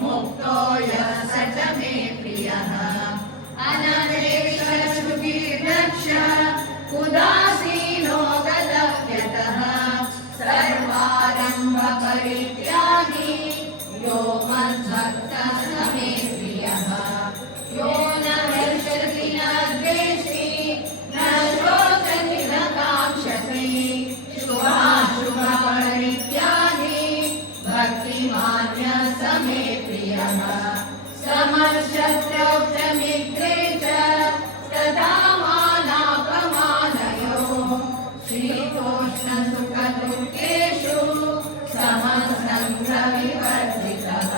मुक्तो यः स च मे प्रियः अनपेक्षुचिर्दक्ष उदासीनो गदह्यतः सर्वारम्भपरित्यागी यो मद्भक्तः स मे प्रियः यो न हर्षति न द्वेष्टि न शोचति न काङ्क्षति शुभाशुभपरित्यागी भक्तिमान्यः स मे प्रियः समशत्रौ च मित्रे च तथा मानापमानयोः शीतोष्णसुखदुःखेषु समसङ्गविवर्जितः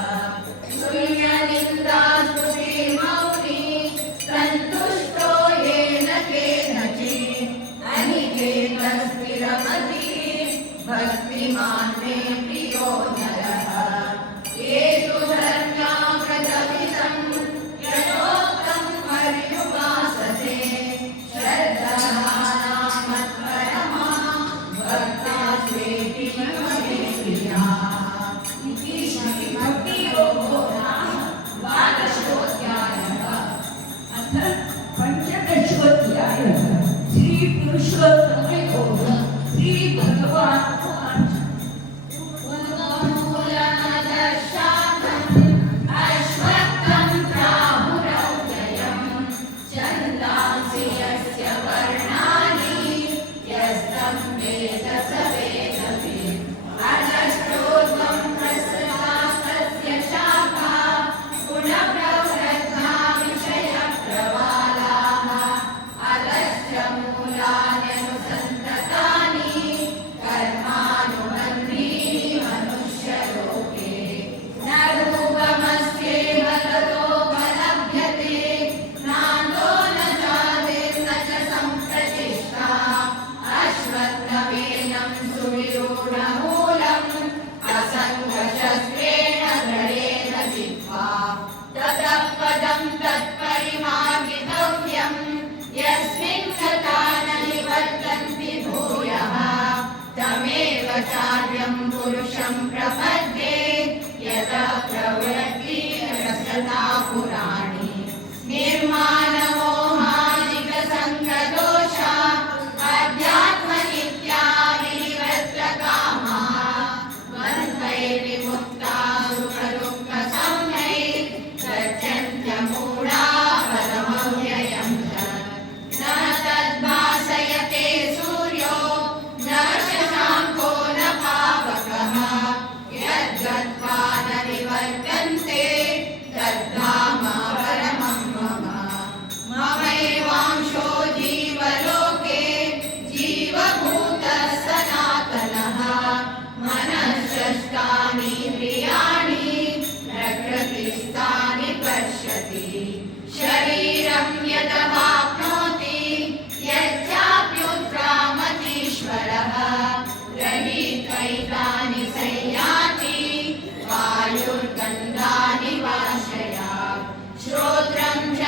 तुल्यनिन्दास्तुतिर्मौनी सन्तुष्टो येन केनचित् अनिकेतस्थिरमतिः भक्तिमान् मे प्रियो नरः ये तु धर्म्याव्रतमिदं यथोक्तं पर्युपासते श्रद्धानां मत्परमा भक्तास्वेति मे प्रियाः। इति श्रीभक्तियोगो नाम द्वादशोऽध्यायः। अथ पञ्चदशोऽध्यायः। श्रीपुरुषोत्तमयोगः। श्रीभगवान् चार्यं पुरुषं प्रपद्ये यदा प्रवृत्ति रसता पुराणी निर्माणमोहादिकसङ्गदोषा अध्यात्मनित्या विनिवृत्तकामाः द्वन्द्वैर्विमुक्ता सुखदुःखसंज्ञैः गच्छन्त्यमूढा पदमव्ययं च न तद्भासयते सूर्यो न शशाङ्को न पावकः यद्गत्वा न निवर्तन्ते तद्धाम परमं मम ममैवांशो जीवलोके जीवभूतः सनातनः मनःषष्ठानीन्द्रियाणि प्रकृतिस्थानि पश्यति शरीरं यदवाप्नोति यच्चाप्युत्क्रामतीश्वरः गृहीत्वैतानि संयाति वायुर्गन्धानि वाशयात् श्रोत्रं च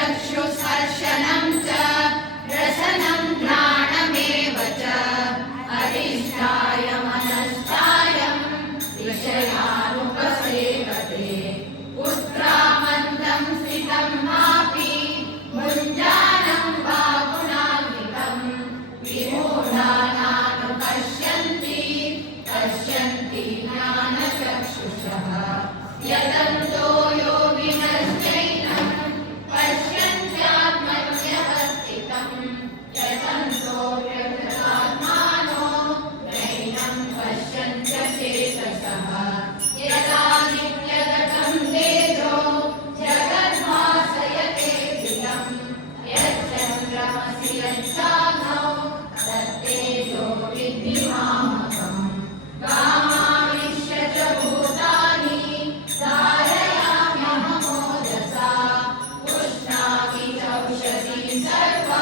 ओषधी सर्वा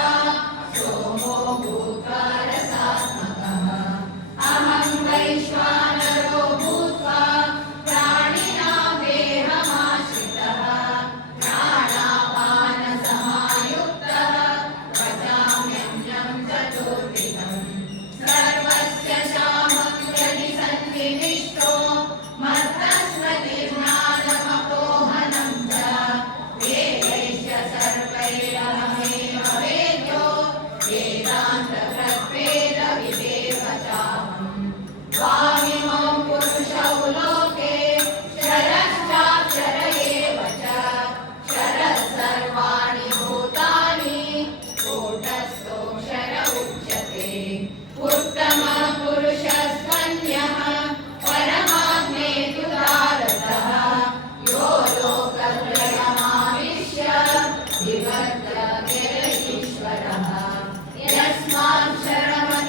सोमो भूत्वा रसात्मकः अहं वैश्वानरो भूत्वा प्राणिनां देहमाश्रितः प्राणापानसमायुक्तः पचाम्यन्नं चतुर्विधम् सर्वस्य शामं यदि सन्निविष्टो मत्तस्मृतिर्ज्ञानमपोहनं च वेदैश्च सर्वैरहमेव वेद्यो वेदान्तकृद्वेदविदेव चाहम् स्वामिमौ पुरुषौ लोके क्षरश्चाक्षर एव च क्षरः सर्वाणि भूतानि कूटस्थोऽक्षर उच्यते उत्तमः पुरुषस्त्वन्यः परमात्मेतु भारतः यो लोकत्रयमाविश्य विवर्तते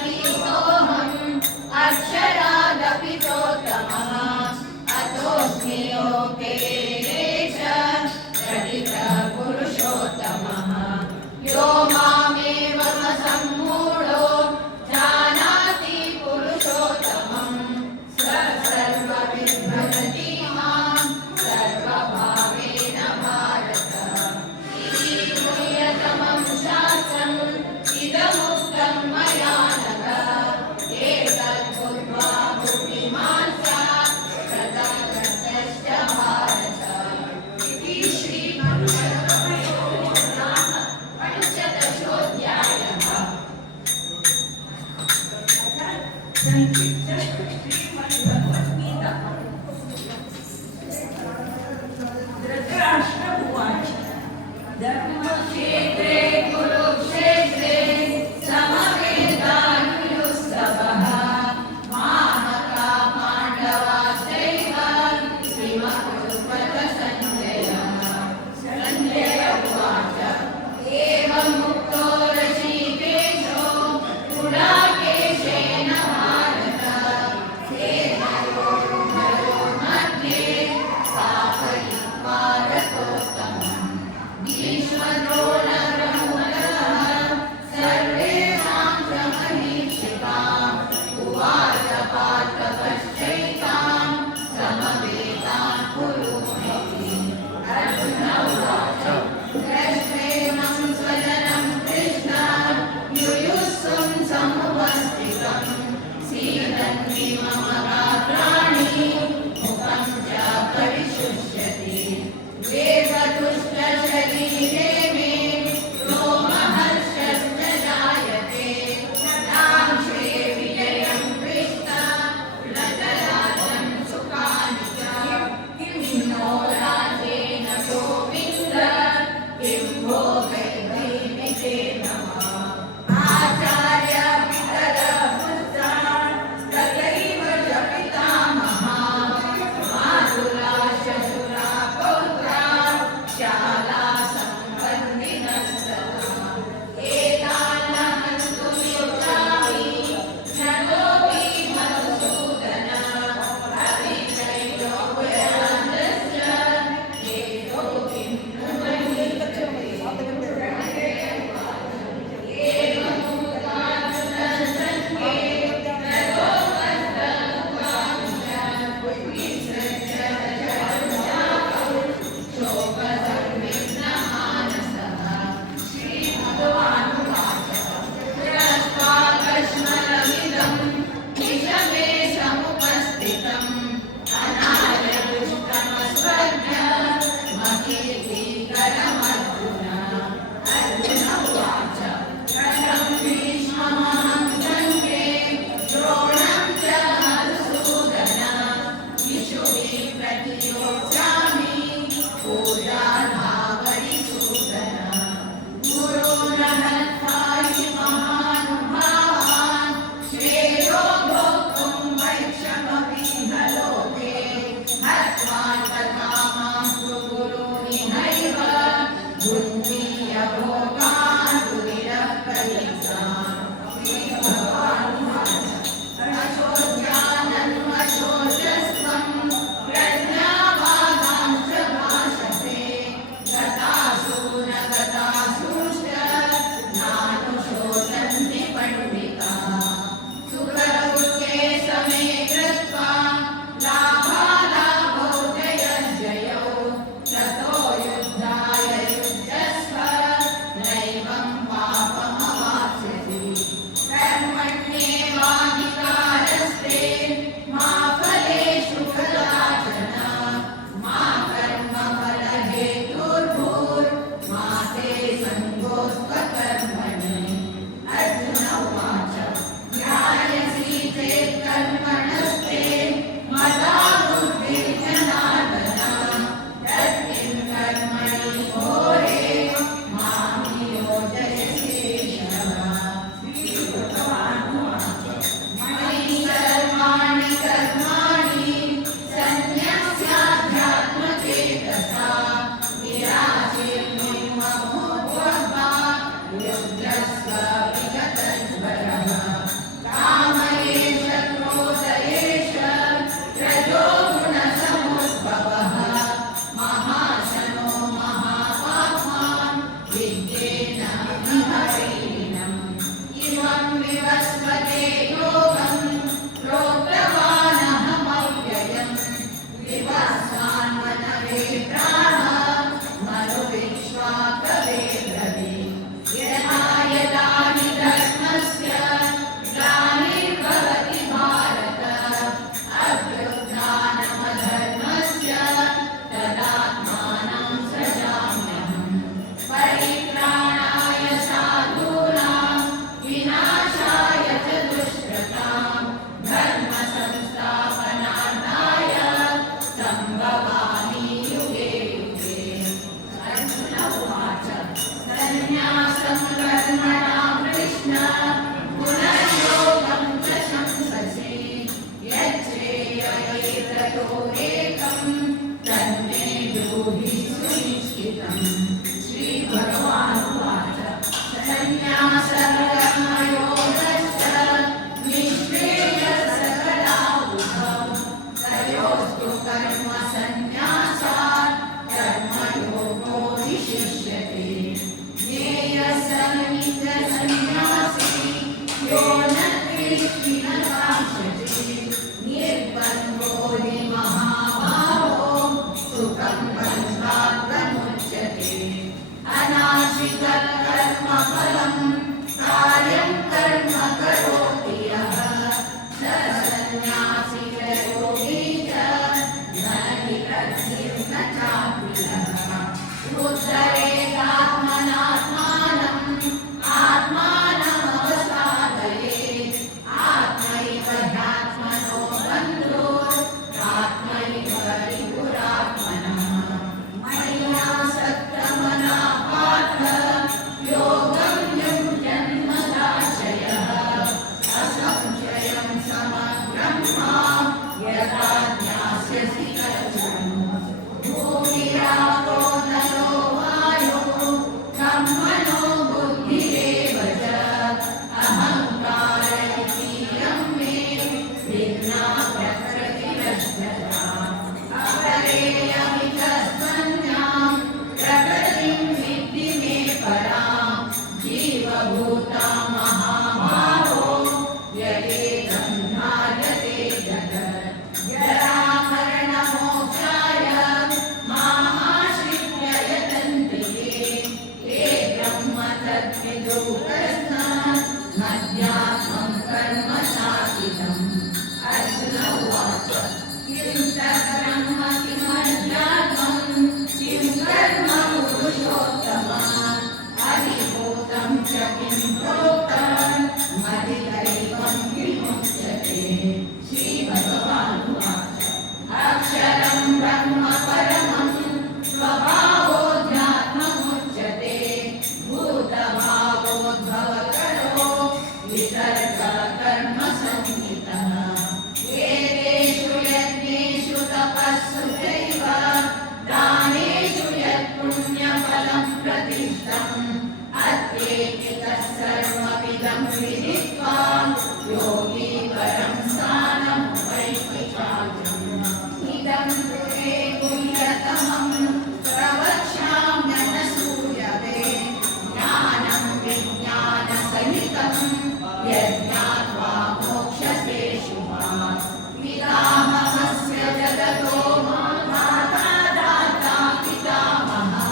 यस्माक्षरमतीतोऽहम् अक्षरादपि चोत्तमः अतोऽस्मि लोके च प्रथितः पुरुषोत्तमः यो मामेव सम्मूढो जानाति पुरुषोत्तमम् स सर्वविद्भजति मां सर्वभावेन भारत इति गुह्यतमं शास्त्रम् इदमुक्तं मया नघ एतत् बुद्ध्वा बुद्धिमान् स्यात् कृतकृत्यश्च भारत इति श्रीमद्भगवद्गीतायाः धृतराष्ट्र उवाच धर्मक्षेत्रे कुरुक्षेत्रे समवेतायुयुत्सवः मामका पाण्डवाश्चैव किमकुर्वत सञ्जयः सञ्जय उवाच एवमुक्तो ऋषिकेशो गुडाकेशेन भारत सेनयोर्मध्ये स्थापयित्वा रथोत्तमम् भीष्मद्रोणप्रमुखः सर्वेषां च महीक्षिताम् उवाच पार्थ पश्चैतां समवेतान् कुरुष्यति अर्जुन उवाच दृष्ट्वेमं स्वजनं कृष्ण युयुत्सुं समुपस्थितं सीदन्ति मम गात्राणि मुखं च परिशुष्यति वेगतुष्टशरीरे मे रोमहर्षश्च जायते राक्षे विजयं कृष्ण रजराजं सुखानि च किं नो राजेन गोविन्द किं भोगैर्भीमिते नमः आचार्य पितरः पुत्रान् तथैव च पितामहाः मातुला शशुरा पौत्रा शाला सम्बन्धिनस्तथा एतान् न हन्तुमिच्छामि शतोऽपि मधुसूदन अतिशयो प्रयासश्च हेतो तयोरेकं तन्मे ब्रूहि सुनिश्चितम्। श्रीभगवानुवाच सन्न्यासः कर्मयोगश्च निःश्रेयसकरावुभौ तयोस्तु कर्मसन्न्यासात् कर्मयोगो विशिष्यते। ज्ञेयः सन्न्यासी यो न द्वेष्टि न काङ्क्षति निर्बन्धो हि महाबाहो सुखं बन्धात् प्रमुच्यते। अनाश्रितं कर्मफलं कार्यं कर्म करोति यः स सन्न्यासी च योगी च न निरग्निर्न चाप्रियः। उद्धरेदात्मनात्मानम् आत्मानमवसादयेत् आत्मैव ह्यात्मनो बन्धुरात्मैव रिपुरात्मनः। मय्यासक्तमनः पार्थ योगं युञ्जन्मदाशयः असंशयं समग्रं मां यथा ध्यास्यसि तच्छृणु। भूमिरापो नरो वायुः खं मनो बुद्धिरेव च अहङ्कार इतीयं मे भिन्ना प्रकृतिरष्टधा। अपरेयमितस्त्वन्यां प्रकृतिं विद्धि मे परां जीवभूतां महाबाहो यदेदं ध्यायते जगत्। जरामरणमोक्षाय मामाश्रित्य यतन्ते ये ब्रह्म तद्विदुः कृत्स्नात् मध्यात्मं कर्म शासितम्। अर्जुन उवाच किं तद्ब्रह्म किमध्यात्मं किं कर्म पुरुषोत्तम अधिभूतं च किं प्रोक्तं मदिदैवं किमुच्यते। श्रीभगवानुवाच अक्षरं ब्रह्म परमं स्वभावोऽध्यात्ममुच्यते। भूतभावोद्भवकरो विसर्गकर्मसंहितः। वेदेषु यज्ञेषु तपस्सु चैव दानेषु यत्पुण्यफलं प्रतिष्ठम् अत्येति तत्सर्वमिदं विदित्वा योगी परं स्थानमुपैति चार्जुन। इदं ते गुह्यतमं प्रवक्ष्याम्यनसूयवे ज्ञानं विज्ञानसहितं यज्ञात्वा मोक्ष्यसे शुभात्। पितामहस्य जगतो माता दाता पितामहः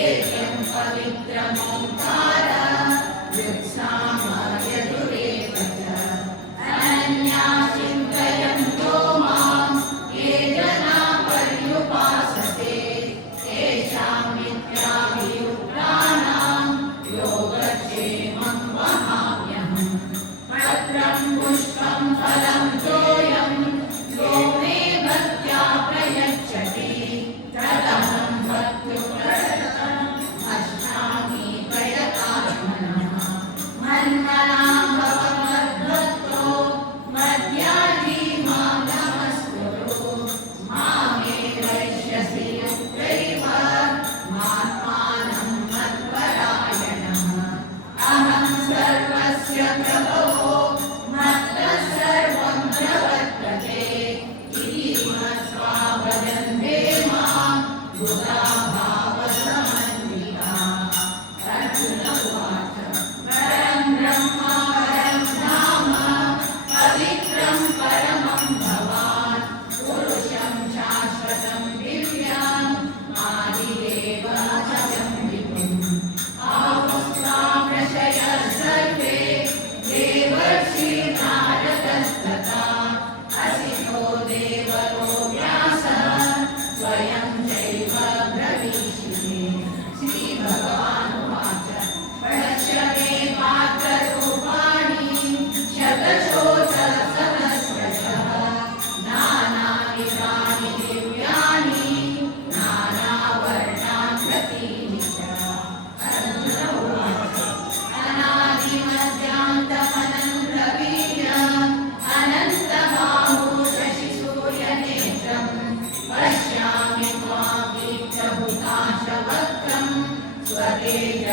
एवं पवित्रमोङ्कार यत्सामयतुरेव च।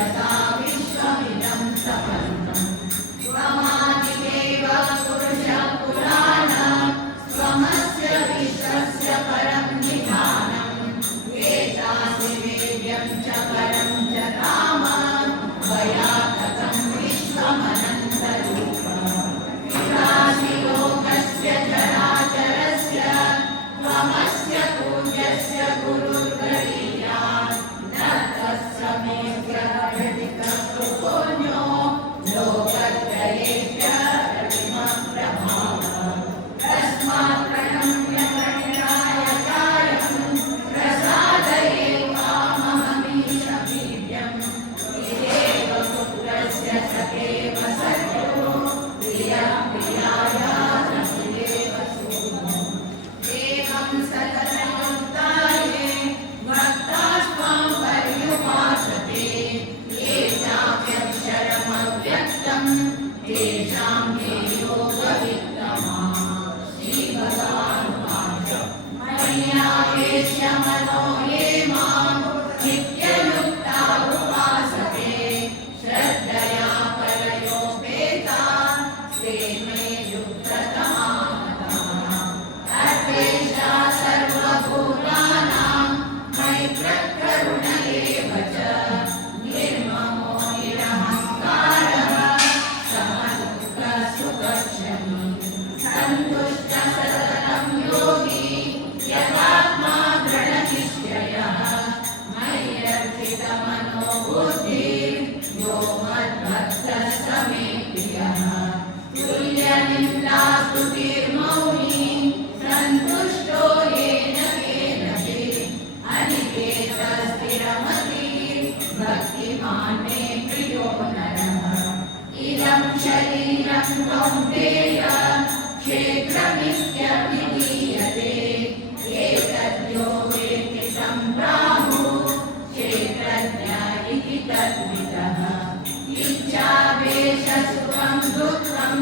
यथा विश्वमिदं तपन्तम् त्वमादिदेव पुरुषः पुराण त्वमस्य विश्वस्य परं निधानम् वेदासि वेद्यं च परं च धाम त्वया ततं विश्वमनन्तरूपम् विलासि लोकस्य चराचरस्य त्वमस्य पूज्यस्य गुरुर्गरीयान् न तत्समेत्य प्रतिकर्तृपुण्यो लोकत्रयेभ्य प्रतिमप्रभावः तस्मात् प्रणम्य प्रणिधाय कायं प्रसादये कामहमीशमीड्यम् इदेव पुत्रस्य सखेव सख्यो प्रियः प्रियाय रतिरेव सूनुः एवं सततयुक्ताये भक्तास्त्वां पर्युपासते ये चाप्यक्षरमव्यक्तं तेषां ते योगवित्तमाः श्रीभगवानुवाच मय्यावेश्य मनो ये मां नित्ययुक्ता उपासते श्रद्धया परयोपेताः ते मे युक्ततमाः सर्वेषा सर्वभूतानां मैत्रकरुण एव च निर्ममो निरहङ्कारः समदुःखसुखक्षमी सन्तुष्टः सततं योगी यथात्मा दृढनिश्चयः मय्यर्पितमनो बुद्धिः यो मद्भक्तः स मे प्रियः तुल्यनिन्दास्तुतिर्मौनी सन्तुष्टो येन केनचित् अनिकेतस्थिरमतिः भक्तिमान् मे प्रियो नरः इदं शरीरं कौन्तेय क्षेत्रमित्यभिधीयते एतद्यो वेत्ति तं प्राहुः क्षेत्रज्ञ इति तद्विदः इच्छावेशसुखं दुःखं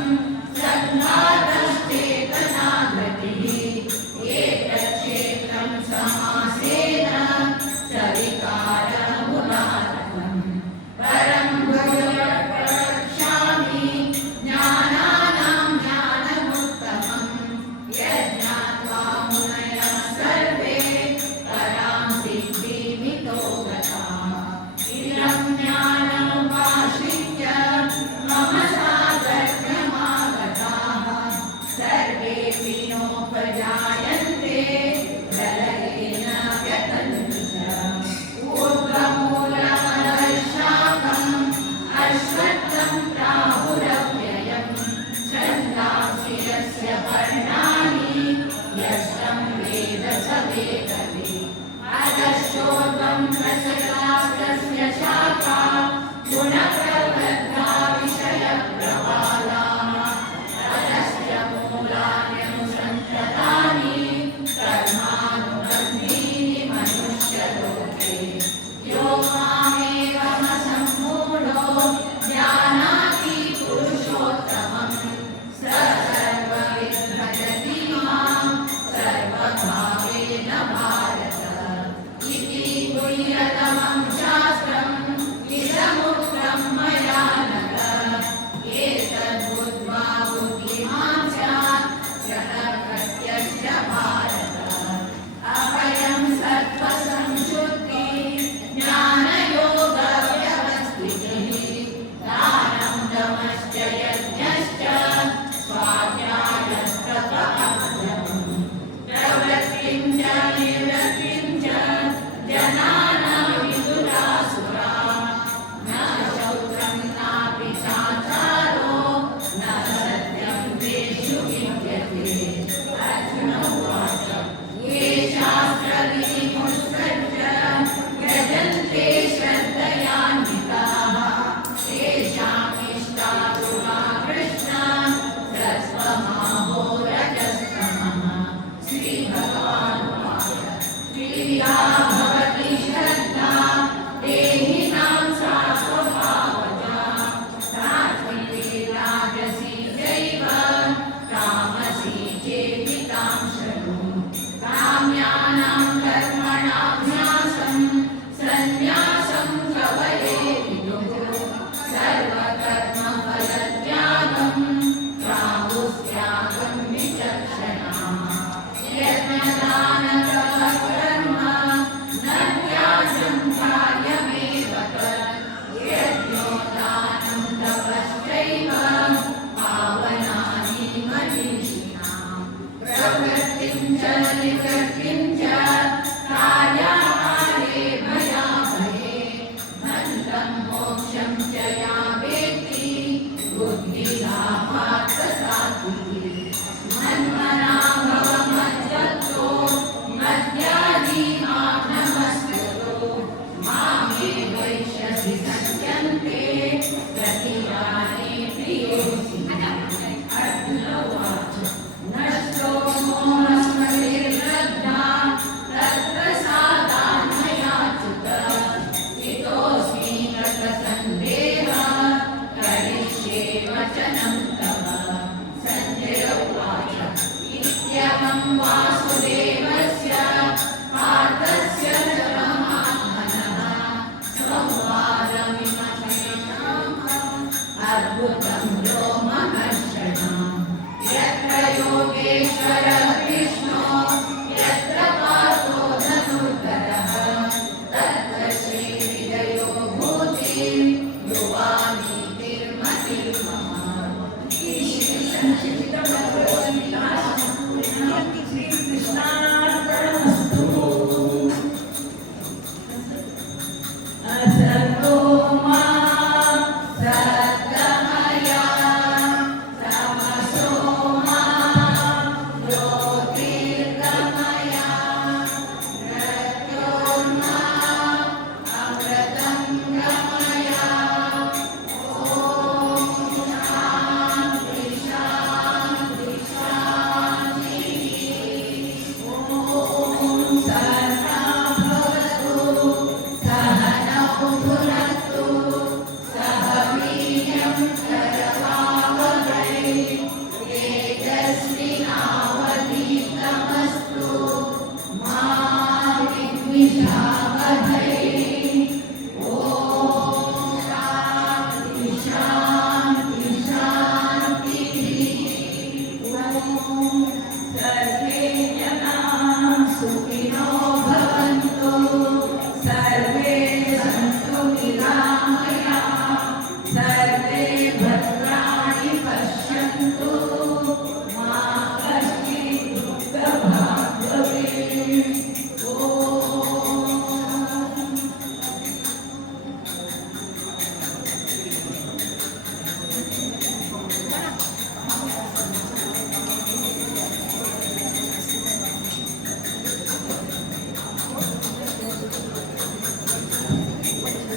सङ्घातश्चेतनागतिः एतत्क्षेत्रं समासेन सविकारमुदाहरणम् परं गुरुर्वक्ष्यामि ज्ञानानां ज्ञानमुत्तमम् यज्ञात्वा मुनयः सर्वे परां सिद्धिमितो गताः इदं ज्ञानमुपाश्रित्य मम साधर्म्यमागताः सर्वेऽपि नोपजायन्ते प्रलयेन व्यतन्ति च ऊर्ध्वमूलमधःशाखम् अश्वत्थं प्राहुरव्ययम् छन्दांसि यस्य पर्णानि यस्तं वेद स वेदति अधश्चोर्ध्वं प्रसृतास्तस्य शाखा गुणप्रवृद्धा विषयप्रवालाः अधश्च मूलान्यनुसन्ततानि कर्मानुबन्धीनि मनुष्यलोके यो मामेवमसम्मूढो जानाति पुरुषोत्तमं स सर्वविद् भजति मां सर्वभावेन भारत इति गुह्यतमं शास्त्रम् इदमुक्तं मोक्षं च या वेत्ति बुद्धिदा पार्थ सात्विकी मन्मना भव मद्भक्तो मद्याजी मां नमस्कुरु मामे वैश्यसि सत्यन्ते प्रतियाने प्रियोऽसि अर्जुन उवाच नष्टो मोहस्मृतिर्लब्धा तत्प्रसादान् मयाच्युत हितोऽस्मि कृतसन्देहः करिष्ये वचनं तव सञ्जय उवाच इत्यहं वासुदेवस्य पार्थस्य च महात्मनः संवादमिमशेषाम् अद्भुतं रोमहर्षणम् यत्र योगेश्वर